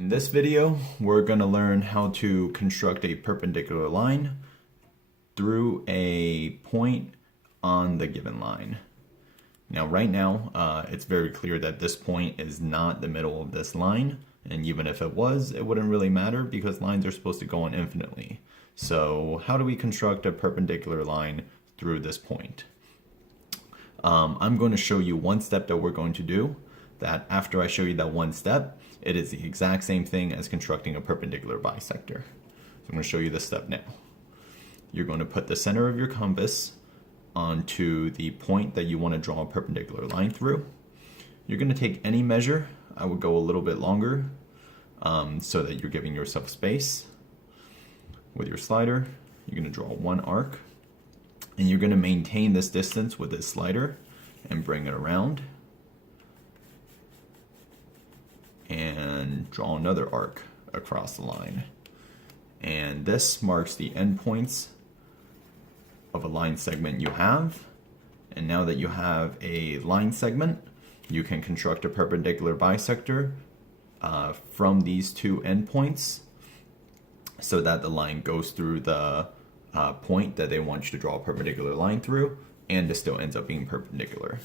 In this video, we're going to learn how to construct a perpendicular line through a point on the given line. Now, right now, it's very clear that this point is not the middle of this line, and even if it was, it wouldn't really matter because lines are supposed to go on infinitely. So how do we construct a perpendicular line through this point? I'm going to show you one step that we're going to do, that after I show you that one step, it is the exact same thing as constructing a perpendicular bisector. So I'm going to show you this step now. You're going to put the center of your compass onto the point that you want to draw a perpendicular line through. You're going to take any measure. I would go a little bit longer so that you're giving yourself space. With your slider, you're going to draw one arc, and you're going to maintain this distance with this slider and bring it around and draw another arc across the line. And this marks the endpoints of a line segment you have. And now that you have a line segment, you can construct a perpendicular bisector from these two endpoints so that the line goes through the point that they want you to draw a perpendicular line through, and it still ends up being perpendicular.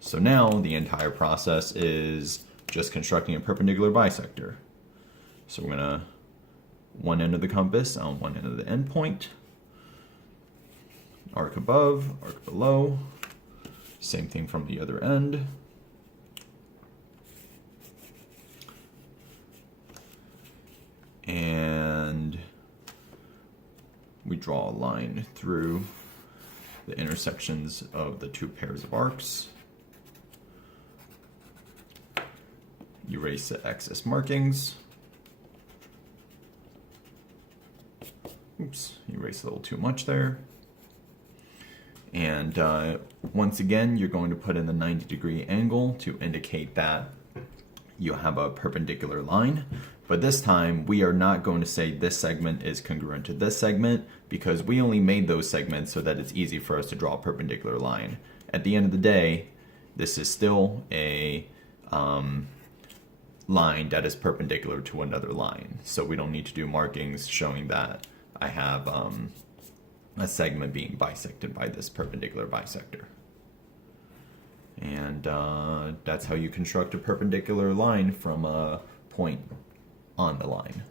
So now the entire process is just constructing a perpendicular bisector. So we're gonna one end of the compass on one end of the endpoint, arc above, arc below, same thing from the other end. And we draw a line through the intersections of the two pairs of arcs. Erase the excess markings. Oops, erase a little too much there. And once again, you're going to put in the 90-degree angle to indicate that you have a perpendicular line. But this time, we are not going to say this segment is congruent to this segment because we only made those segments so that it's easy for us to draw a perpendicular line. At the end of the day, this is still a line that is perpendicular to another line. So we don't need to do markings showing that I have a segment being bisected by this perpendicular bisector. And that's how you construct a perpendicular line from a point on the line.